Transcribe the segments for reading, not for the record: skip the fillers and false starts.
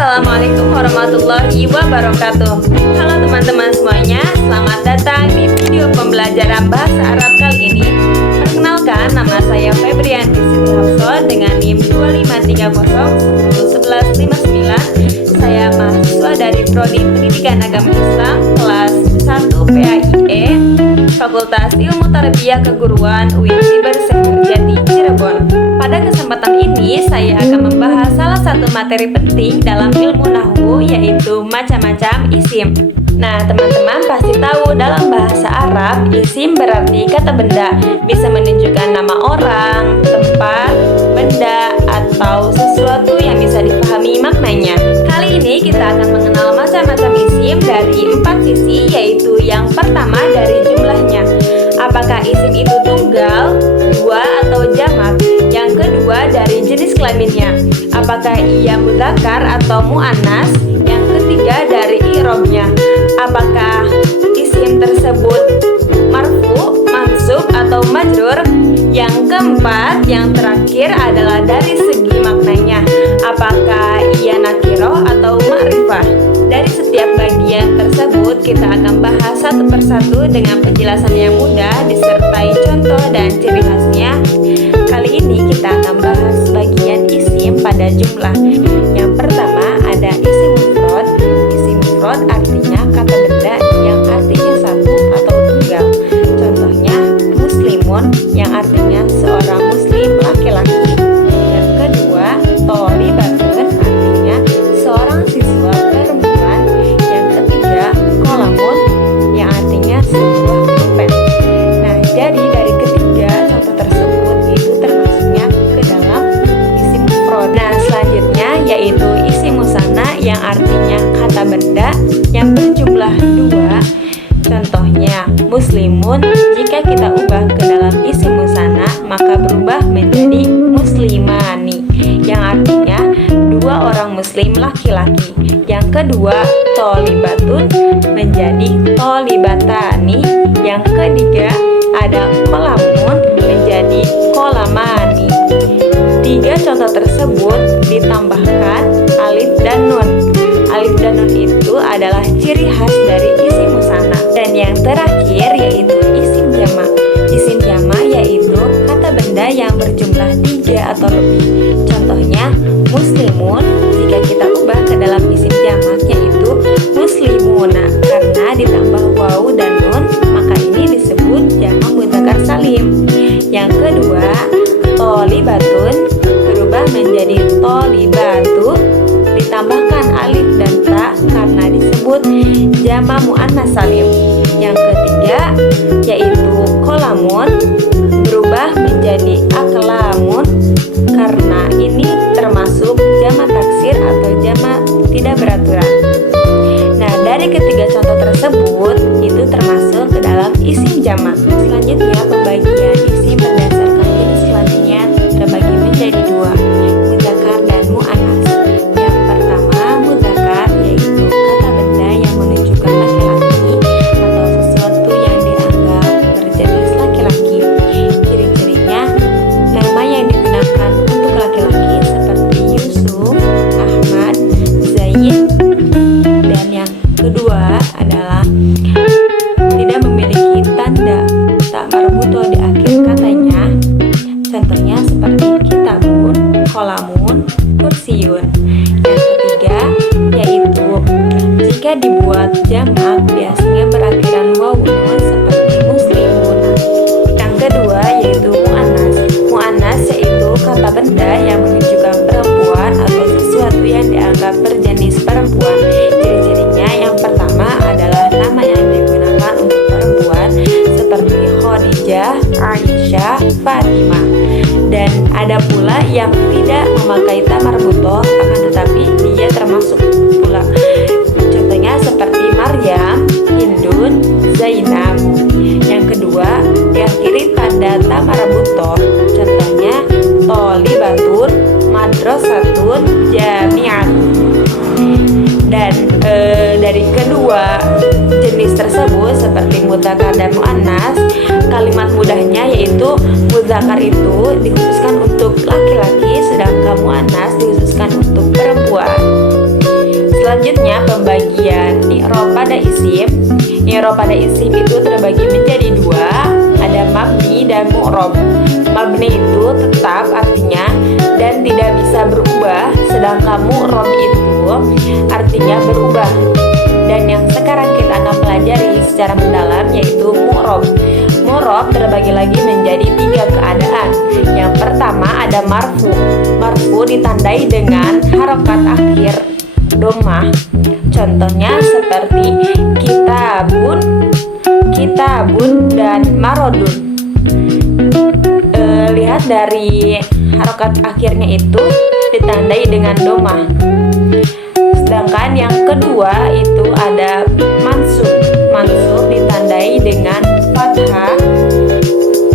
Assalamualaikum warahmatullahi wabarakatuh. Halo teman-teman semuanya, selamat datang di video pembelajaran bahasa Arab kali ini. Perkenalkan, nama saya Febrianti Siti Hafsah dengan NIM 2530101159. Saya mahasiswa dari Prodi Pendidikan Agama Islam kelas 1 PAIE Fakultas Ilmu Tarbiyah Keguruan UIN Siber Sektorjati Cirebon. Pada kesempatan ini saya akan membahas salah satu materi penting dalam ilmu nahwu, yaitu macam-macam isim. Nah, teman-teman pasti tahu dalam bahasa Arab isim berarti kata benda, bisa menunjukkan nama orang, tempat, benda, atau sesuatu yang bisa dipahami maknanya. Kali ini kita akan mengenal macam-macam isim dari 4 sisi, yaitu yang pertama dari jumlahnya. Apakah isim itu tunggal, dua, atau jamak? Yang kedua dari jenis kelaminnya. Apakah ia mudzakkar atau muannas? Yang ketiga dari i'rabnya. Apakah isim tersebut marfu, mansub, atau majrur? Yang keempat, yang terakhir adalah dari segi maknanya. Apakah ia nakiroh atau ma'rifah? Dari setiap bagian tersebut kita akan bahas satu persatu dengan penjelasan yang mudah disertai contoh dan ciri khasnya. Kali ini kita akan bahas bagian isim pada jumlah. Yang pertama ada isim mufrad. Isim mufrad artinya kata benda yang artinya satu atau tunggal. Contohnya muslimun yang artinya seorang muslim laki-laki. Yang kedua tholibatun artinya seorang siswa perempuan. Yang ketiga qalamun yang artinya sebuah pulpen. Nah, jadi dari ketiga contoh tersebut itu termasuknya ke dalam isim mufrad. Nah, selanjutnya yaitu isim musanna yang artinya kata benda yang berjumlah dua. Contohnya muslimun, jika kita ubah ke dalam isim musanna maka berubah menjadi muslimani yang artinya dua orang muslim laki-laki. Yang kedua tholibatun menjadi tholibatani. Yang ketiga ada qalamun menjadi qalamani. Tiga contoh tersebut ditambahkan alif dan nun. Alif dan nun itu adalah ciri khas dari isim musanna. Dan yang terakhir yaitu isim jamak. Isim jamak yaitu kata benda yang berjumlah 3 atau lebih. Contohnya muslimun, jika kita ubah ke dalam isim jamak yaitu muslimuna, karena ditambah wawu dan nun maka ini disebut jamak mudzakkar salim. Yang kedua tholibatun berubah menjadi tholibatu, ditambahkan alif dan ta karena disebut jamak muannas salim. Yang ketiga yaitu qalamun berubah menjadi aklamun karena ini termasuk jamak taksir atau jamak tidak beraturan. Nah, dari ketiga contoh tersebut itu termasuk ke dalam isim jamak. Selanjutnya pembagian isim berdasarkan jenis kelaminnya terbagi menjadi dua, mudzakkar dan muannas. Yang pertama mudzakkar yaitu kata benda yang menunjukkan laki-laki atau sesuatu yang dianggap berjenis laki-laki. Ciri-cirinya nama yang digunakan untuk laki-laki seperti Yusuf, Ahmad, Zaid. Dan yang kedua adalah tidak memiliki tanda tak marbutoh di akhir katanya. Contohnya seperti kitabun, qalamun, kursiyun. Yang ketiga yaitu jika dibuat jamak biasanya berakhiran wawu nun seperti muslimun. Yang kedua yaitu muannas. Muannas yaitu kata benda yang menunjukkan perempuan atau sesuatu yang dianggap berjenis perempuan. Ciri-cirinya yang pertama adalah nama yang digunakan untuk perempuan seperti Khadijah, Aisyah, Fatimah. Dan ada pula yang tidak memakai ta marbutoh akan tetapi dia termasuk pula. Contohnya seperti Maryam, Hindun, Zainab. Yang kedua diakhiri tanda ta marbutoh. Contohnya tholibatun, madrasatun, jami'atun. Dan dari kedua jenis tersebut seperti mudzakkar dan muannas, kalimat mudahnya yaitu mudzakkar itu dikhususkan untuk laki-laki sedangkan muannas dikhususkan untuk perempuan. pembagian i'rab pada isim. I'rab pada isim itu terbagi menjadi dua, ada mabni dan mu'rab. Mabni itu tetap artinya dan tidak bisa berubah, sedangkan mu'rab itu artinya berubah. Dan yang sekarang kita akan pelajari secara mendalam yaitu mu'rab. Mu'rab terbagi lagi menjadi tiga keadaan. Yang pertama ada marfu. Marfu ditandai dengan harokat akhir dhammah. Contohnya seperti kitabun dan marodun. Lihat dari harokat akhirnya itu ditandai dengan dhammah. Sedangkan yang kedua itu ada mansub. Mansub ditandai dengan fathah.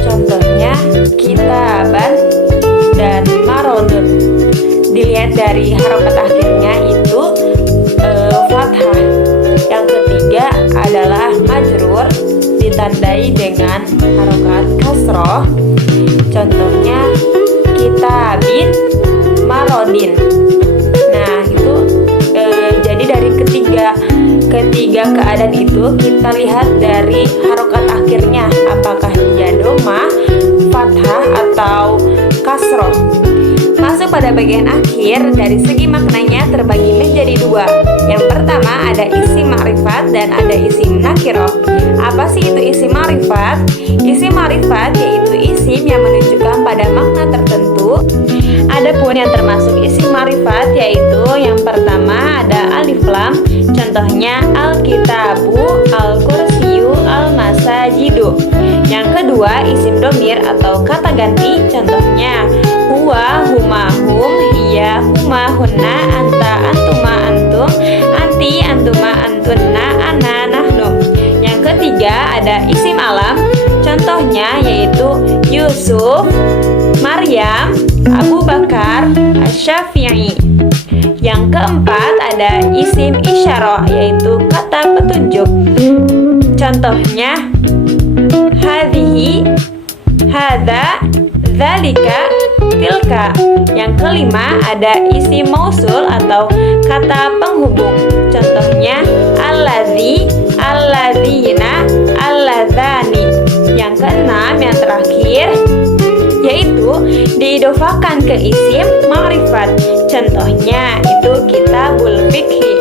Contohnya kitaban dan marodun. Dilihat dari harokat akhirnya itu fathah. Yang ketiga adalah majrur ditandai dengan harokat kasroh. Contohnya kitabin marodin. Nah itu jadi dari ketiga keadaan itu kita lihat dari harokat akhirnya apakah dia dhammah, fathah atau kasroh. Masuk pada bagian akhir, dari segi maknanya terbagi menjadi dua. Yang pertama ada isim ma'rifat dan ada isim nakiroh. Apa sih itu isim ma'rifat? Isim ma'rifat yaitu isim yang menunjukkan pada makna tertentu. Adapun yang termasuk isim ma'rifat yaitu yang pertama ada alif lam. Contohnya al-kitabu, al-kursiyu, al-masajidu. Yang kedua isim domir atau kata ganti. Contohnya huwa, huma, hum, hiya, huma, hunna, anta, antuma, antum, anti, antuma, antunna, ana, nahnu. Yang ketiga ada isim alam. Contohnya yaitu Yusuf, Maryam, Abu Bakar, Asy-Syafi'i. Yang keempat ada isim isyarah yaitu kata petunjuk. Contohnya hadhihi, hadza, dzalika, tilka. Yang kelima ada isim mausul atau kata penghubung. Contohnya alladzi, alladzina, alladzani. Yang keenam yang terakhir yaitu diidofakan ke isim ma'rifat. Contohnya itu kitabul fikhi,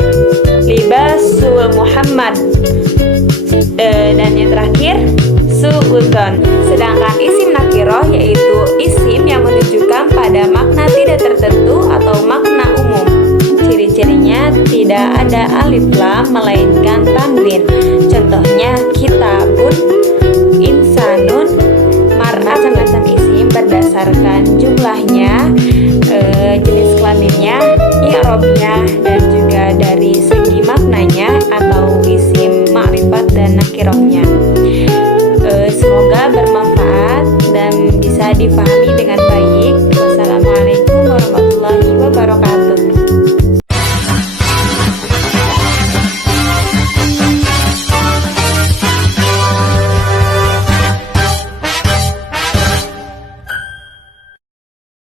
libasul Muhammad. Dan yang terakhir su'udzon. Sedangkan isim nakiroh yaitu isim yang menunjukkan pada makna tidak tertentu atau makna umum. Ciri-cirinya tidak ada alif lam melainkan tanwin. Contohnya kitabun, insanun, macam-macam isim berdasarkan jumlahnya, jenis kelaminnya, i'rabnya, dan juga dari segi maknanya atau isim ma'rifat dan nakirohnya. Semoga bermanfaat dan bisa difahami dengan baik. Wassalamualaikum warahmatullahi wabarakatuh.